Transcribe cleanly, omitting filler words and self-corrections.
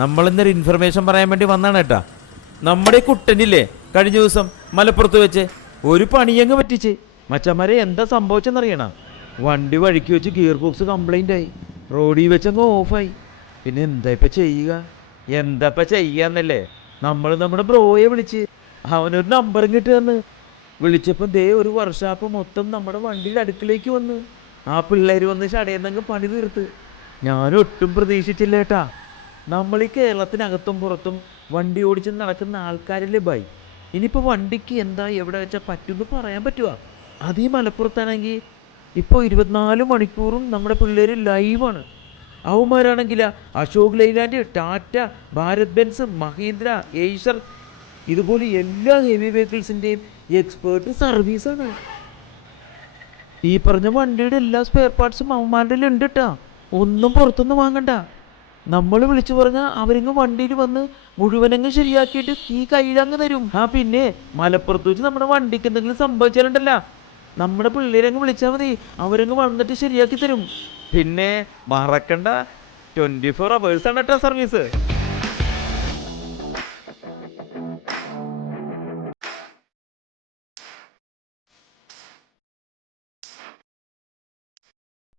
നമ്മളിന്നൊരു information പറയാൻ വേണ്ടി വന്നാണ് കേട്ടാ. നമ്മുടെ കുട്ടനില്ലേ കഴിഞ്ഞ ദിവസം മലപ്പുറത്ത് വെച്ച് ഒരു പണിയങ്ങ് പറ്റിച്ച്. മച്ചന്മാരെ എന്താ സംഭവിച്ചെന്നറിയണം. വണ്ടി വഴിക്ക് വെച്ച് ഗിയർ ബോക്സ് കംപ്ലൈൻ്റ് ആയി, റോഡിൽ വെച്ചങ്ങ് ഓഫായി. പിന്നെ എന്താ ചെയ്യാന്നല്ലേ നമ്മൾ നമ്മുടെ ബ്രോയെ വിളിച്ച് അവനൊരു നമ്പറും കിട്ടുകയെന്ന്. വിളിച്ചപ്പോൾ ദേ ഒരു വർഷാപ്പ് മൊത്തം നമ്മുടെ വണ്ടിയുടെ അടുക്കിലേക്ക് വന്ന്. ആ പിള്ളേർ വന്ന് ചടയുന്നങ്ങ് പണി തീർത്ത്. ഞാനൊട്ടും പ്രതീക്ഷിച്ചില്ല ഏട്ടാ. നമ്മൾ ഈ കേരളത്തിനകത്തും പുറത്തും വണ്ടി ഓടിച്ച് നടക്കുന്ന ആൾക്കാരല്ലേ ബായ്. ഇനിയിപ്പോൾ വണ്ടിക്ക് എന്താ എവിടെ വെച്ചാൽ പറ്റുമെന്ന് പറയാൻ പറ്റുമോ? അത് ഈ മലപ്പുറത്താണെങ്കിൽ ഇപ്പോൾ 24 മണിക്കൂറും നമ്മുടെ പിള്ളേർ ലൈവാണ്. അവന്മാരാണെങ്കിൽ Ashok Leyland, Tata, Bharat Benz, Mahindra, Acer ഇതുപോലെ എല്ലാ ഹെവി വെഹിക്കിൾസിൻ്റെയും എക്സ്പേർട്ട് സർവീസാണ്. ഈ പറഞ്ഞ വണ്ടിയുടെ എല്ലാ സ്പെയർ പാർട്സും അവന്മാരുടെ ഉണ്ട് കേട്ടാ. ഒന്നും പുറത്തൊന്നും വാങ്ങണ്ട. നമ്മൾ വിളിച്ചു പറഞ്ഞാൽ അവരിങ്ങ് വണ്ടിയിൽ വന്ന് മുഴുവനങ്ങ് ശരിയാക്കിയിട്ട് ഈ കയ്യിലങ്ങ് തരും. പിന്നെ മലപ്പുറത്ത് വെച്ച് നമ്മുടെ വണ്ടിക്ക് എന്തെങ്കിലും സംഭവിച്ചാലുണ്ടല്ല, നമ്മുടെ പിള്ളേരങ്ങ് വിളിച്ചാൽ മതി, അവരങ്ങ് വന്നിട്ട് ശരിയാക്കി തരും. പിന്നെ മറക്കണ്ട, 24 hours ആണ് കേട്ടോ സർവീസ്.